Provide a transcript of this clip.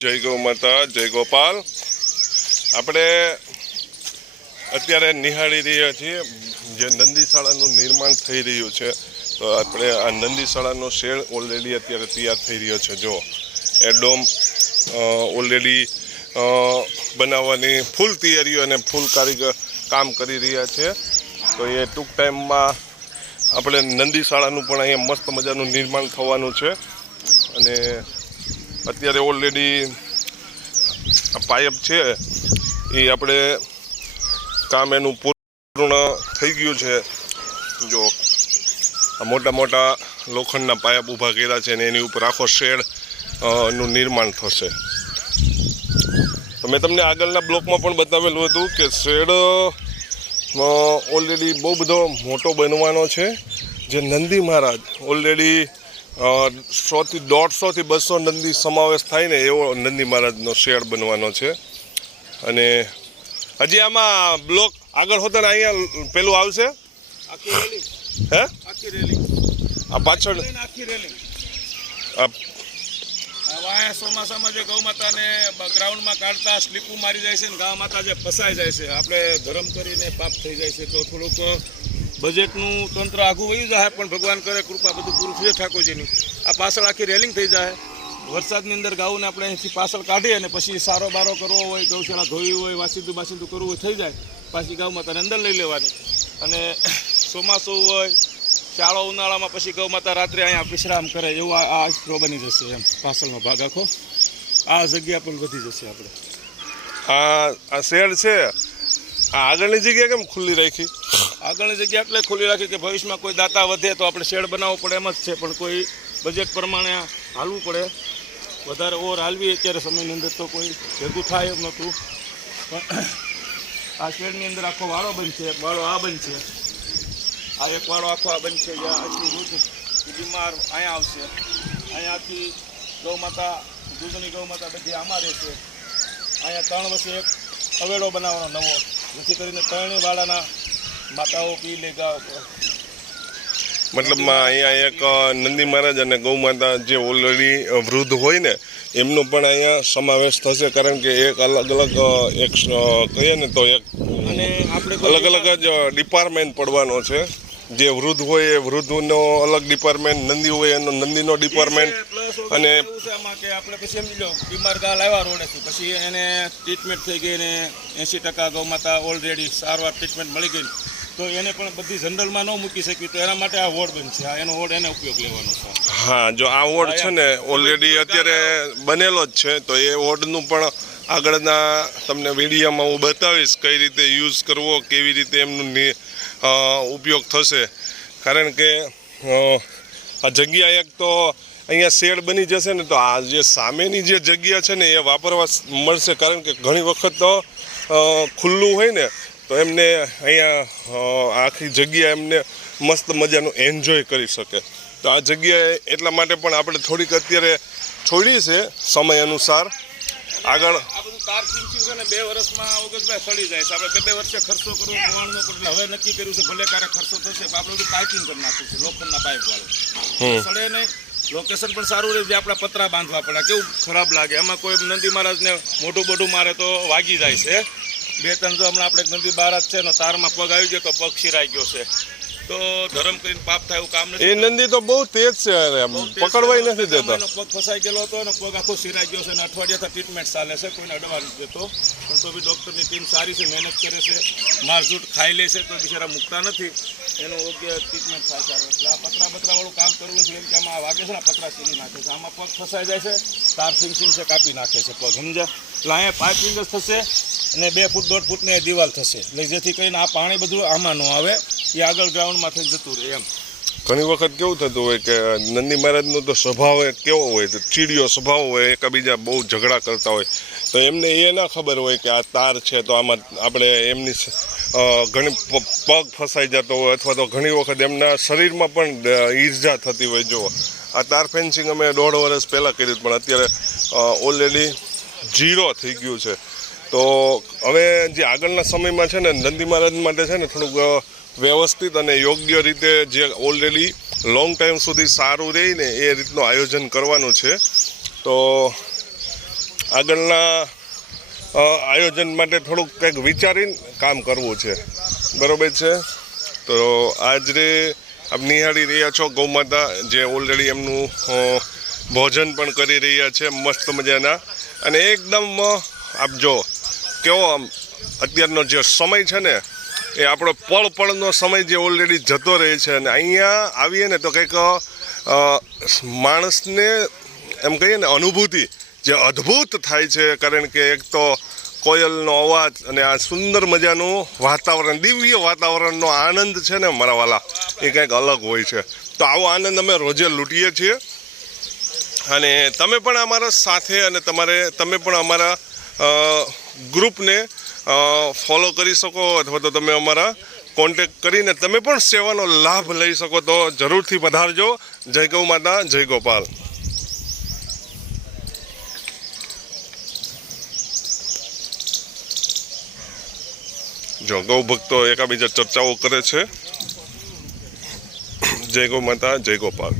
જય ગૌ માતા, જય ગોપાલ। આપણે અત્યારે નિહાળી રહ્યા છીએ જે નંદીશાળાનું નિર્માણ થઈ રહ્યું છે। તો આપણે આ નંદીશાળાનો શેડ ઓલરેડી અત્યારે તૈયાર થઈ રહ્યો છે। જો એ ડોમ ઓલરેડી બનાવવાની ફૂલ તૈયારીઓ અને ફૂલ કારીગર કામ કરી રહ્યા છે। તો એ ટૂંક ટાઈમમાં આપણે નંદીશાળાનું પણ અહીંયા મસ્ત મજાનું નિર્માણ થવાનું છે। અને અત્યારે ઓલરેડી પાઇપ છે એ આપણે કામ એનું પૂર્ણ થઈ ગયું છે। જો આ મોટા મોટા લોખંડના પાઇપ ઊભા કર્યા છે અને એની ઉપર આખો શેડ નું નિર્માણ થશે। તો મેં તમને આગળના બ્લોકમાં પણ બતાવેલું હતું કે શેડ ઓલરેડી બહુ બધો મોટો બનવાનો છે। જે નંદી મહારાજ ઓલરેડી 100 થી 150 થી 200 નંદી સમાવેશ થાય ને એવો નંદી મહારાજનો શેડ બનવાનો છે। અને હજી આમાં બ્લોક આગળ હોતા ને અહીંયા પેલું આવશે આખી રેલી, હે આખી રેલી આ પાછળ આખી રેલી આ ચોમાસામાં જે ગૌ માતાને ગ્રાઉન્ડમાં કાઢતા સ્લીપું મારી જાય છે ને ગૌ માતા જે ફસાઈ જાય છે, આપણે ધર્મ કરીને પાપ થઈ જાય છે। તો થોડુંક બજેટનું તંત્ર આઘું વયું જાય, પણ ભગવાન કરે કૃપા બધું પૂરું થશે ઠાકોરજીની। આ પાછળ આખી રેલિંગ થઈ જાય। વરસાદની અંદર ગાઉને આપણે અહીંથી પાછળ કાઢીએ અને પછી સારો બારો કરવો હોય, ગૌશાળા ધોવી હોય, વાસીદું કરવું હોય થઈ જાય, પાછી ગૌ માતાને અંદર લઈ લેવાની। અને ચોમાસું હોય, શાળો ઉનાળામાં પછી ગૌ માતા રાત્રે અહીંયા વિશ્રામ કરે એવું આ આશરો બની જશે। એમ પાછળનો ભાગ આખો આ જગ્યા પણ વધી જશે। આપણે આ શેડ છે આ આગળની જગ્યા કેમ ખુલ્લી રાખી? આગળની જગ્યા એટલે ખુલ્લી રાખી કે ભવિષ્યમાં કોઈ દાતા વધે તો આપણે શેડ બનાવવો પડે એમ જ છે, પણ કોઈ બજેટ પ્રમાણે હાલવું પડે। વધારે ઓવર હાલવી અત્યારે સમયની અંદર તો કોઈ ભેગું થાય એમ નહોતું। પણ આ શેડની અંદર આખો વાળો બનશે, એક વાળો આ બનશે, આ એક વાળો આખો આ બનશે, બીમાર અહીંયા આવશે, અહીંયાથી ગૌ માતા દૂધની ગૌ માતા બધી આમાં રહેશે। અહીંયા 3 વર્ષે એક અવેડો બનાવવાનો નવો, જેથી કરીને 3 વાળાના માતાઓ પી લે ગા। મતલબમાં અહીંયા એક નંદી મહારાજ અને ગૌ માતા જે ઓલરેડી વૃદ્ધ હોય ને એમનો પણ અહીંયા સમાવેશ થશે, કારણ કે એક અલગ અલગ એક કહીએ ને તો એક અને આપણે અલગ અલગ જ ડિપાર્ટમેન્ટ પડવાનો છે। જે વૃદ્ધ હોય એ વૃદ્ધનો અલગ ડિપાર્ટમેન્ટ, નંદી હોય એનો નંદીનો ડિપાર્ટમેન્ટ। અને કે આપણે પછી સમજી લો બીમાર ગા લાવ્યા રોડેથી, પછી એને ટ્રીટમેન્ટ થઈ ગઈ ને 80% ગૌ માતા ઓલરેડી સારવાર ટ્રીટમેન્ટ મળી ગઈ, તો એને પણ બધી જનરલમાં ન મૂકી શક્યું, તો એના માટે આ વોર્ડ બનશે। એનો વોર્ડ એને ઉપયોગ લેવાનો છે। હા, જો આ વોર્ડ છે ને ઓલરેડી અત્યારે બનેલો જ છે, તો એ વોર્ડનું પણ આગળના તમને વિડીયોમાં હું બતાવીશ કઈ રીતે યુઝ કરવો, કેવી રીતે એમનું ઉપયોગ થશે। કારણ કે આ જગ્યા એક તો અહીંયા શેડ બની જશે ને તો આ જે સામેની જે જગ્યા છે ને એ વાપરવા મળશે, કારણ કે ઘણી વખત તો ખુલ્લું હોય ને તો એમને અહીંયા આખી જગ્યા એમને મસ્ત મજાનું એન્જોય કરી શકે। તો આ જગ્યાએ એટલા માટે પણ આપણે થોડીક અત્યારે છોડી છે સમય અનુસાર। આગળ આ બધું તાર ફિનિશિંગ છે ને 2 વર્ષમાં ઓગસ્ટભાઈ સડી જાય છે। આપણે 2 વર્ષે ખર્ચો કરવો પ્રમાણનો પણ હવે નક્કી કર્યું છે, ભલે ક્યારેક ખર્ચો થશે, આપણે બધું પાઇપિંગ કરી નાખ્યું છે, લોખંડના પાઇપ વાળું, સડે નહીં। લોકેશન પણ સારું રહે, જે આપણા પતરા બાંધવા પડે કેવું ખરાબ લાગે, એમાં કોઈ નંદી મહારાજને મોઢું મારે તો વાગી જાય છે। 2-3 જો હમણાં આપણે નંદી મહારાજ છે ને તારમાં પગ આવી ગયો તો પગ શિરાઈ ગયો છે, તો ધર્મ કરીને પાપ થાય એવું કામ નથી। એ નંદી તો બહુ તેજ છે, પકડવાય નથી દેતો। પગ ફસાઈ ગયેલો હતો અને પગ આખો શિરાઈ ગયો છે અને અઠવાડિયાથી ટ્રીટમેન્ટ ચાલે છે, કોઈને અડવા નથી દેતો, પણ તો બી ડૉક્ટરની ટીમ સારી છે, મહેનત કરે છે, મારઝૂટ ખાઈ લે છે તો બિચારા મૂકતા નથી, એનું યોગ્ય ટ્રીટમેન્ટ થાય છે। એટલે આ પતરાવાળું કામ કરવું છે, એમ કે આમાં વાગે છે ને પતરા સીરી નાખે છે, આમાં પગ ફસાઈ જાય છે, તાર ફિનિશિંગ છે કાપી નાખે છે પગ, સમજ્યા? એટલે અહીંયા પાઇપિંગ જ થશે અને 2 ફૂટ 1.5 ફૂટની દિવાલ થશે, એટલે જેથી કરીને આ પાણી બધું આમાં ન આવે, એ આગળ ગ્રાઉન્ડમાં થઈને જતું રહે એમ। ઘણી વખત કેવું થતું હોય કે નંદી મહારાજનો તો સ્વભાવ કેવો હોય, તો ચીડિયો સ્વભાવ હોય, એકબીજા બહુ ઝઘડા કરતા હોય, તો એમને એ ના ખબર હોય કે આ તાર છે તો આમાં આપણે એમની ઘણી પગ ફસાઈ જતો હોય, અથવા તો ઘણી વખત એમના શરીરમાં પણ ઈર્જા થતી હોય। જો આ તાર ફેન્સિંગ અમે 1.5 વર્ષ પહેલાં કર્યું, પણ અત્યારે ઓલરેડી 0 થઈ ગયું છે। તો હવે જે આગળના સમયમાં છે ને નંદી મહારાજ માટે છે ને થોડુંક વ્યવસ્થિત અને યોગ્ય રીતે જે ઓલરેડી લોંગ ટાઈમ સુધી સારું રહે ને એ રીતનું આયોજન કરવાનું છે। તો આગળના આયોજન માટે થોડુંક કંઈક વિચારીને કામ કરવું છે, બરોબર છે. તો આજે આપ નિહાળી રહ્યા છો ગૌમાતા જે ઓલરેડી એમનું ભોજન પણ કરી રહ્યા છે મસ્ત મજાના. અને એકદમ આપ જો કેવો આમ અત્યારનો જે સમય છે ને એ આપણો પળનો સમય જે ઓલરેડી જતો રહે છે. અને અહીંયા આવીએ ને તો કંઈક માણસને એમ કહીએ ને અનુભૂતિ જે અદ્ભુત થાય છે. કારણ કે એક તો કોયલનો અવાજ અને આ સુંદર મજાનું વાતાવરણ, દિવ્ય વાતાવરણનો આનંદ છે ને મારા વાલા, એ કંઈક અલગ હોય છે. તો આવો આનંદ અમે રોજે લૂંટીએ છીએ. અને તમે પણ અમારા સાથે અને તમે પણ અમારા ગ્રુપને ફોલો કરી શકો અથવા તો તમે અમારા કોન્ટેક્ટ કરીને તમે પણ સેવાનો લાભ લઈ શકો. તો જરૂરથી પધારજો. જય ગૌ માતા, જય ગોપાલ. જો ગૌ ભક્તો એકાબીજા ચર્ચાઓ કરે છે. જય ગૌ માતા, જય ગોપાલ.